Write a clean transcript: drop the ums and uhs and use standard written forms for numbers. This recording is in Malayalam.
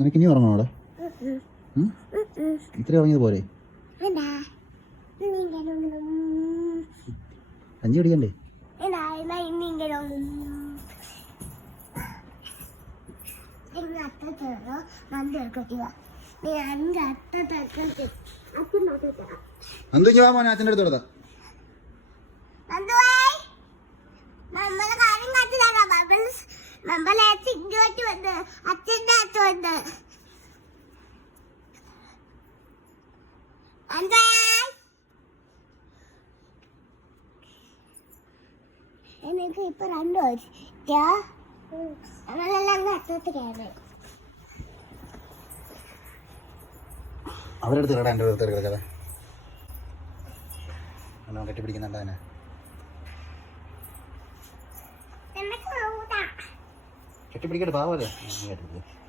നിനക്ക് ഇനി ഉറങ്ങണോ അവിടെ? ഇത്ര ഉറങ്ങിയത് പോരെ? കഞ്ഞി കുടിക്കണ്ടേ? അന്തു മോനെ അച്ഛൻ്റെ അടുത്ത് കൊടുത്താ. എനിക്ക് ഇപ്പൊ 2 വയസ്സ് നമ്മളെല്ലാം അത്തത്തിലാണ്. അവരുടെ അടുത്ത് കിടക്കാൻ എൻ്റെ അടുത്ത് കിടക്കാതെ കെട്ടിപ്പിടിക്കുന്നുണ്ട് അതിനെ. കെട്ടിപ്പിടിക്കട്ടെ പാവല്ലേ.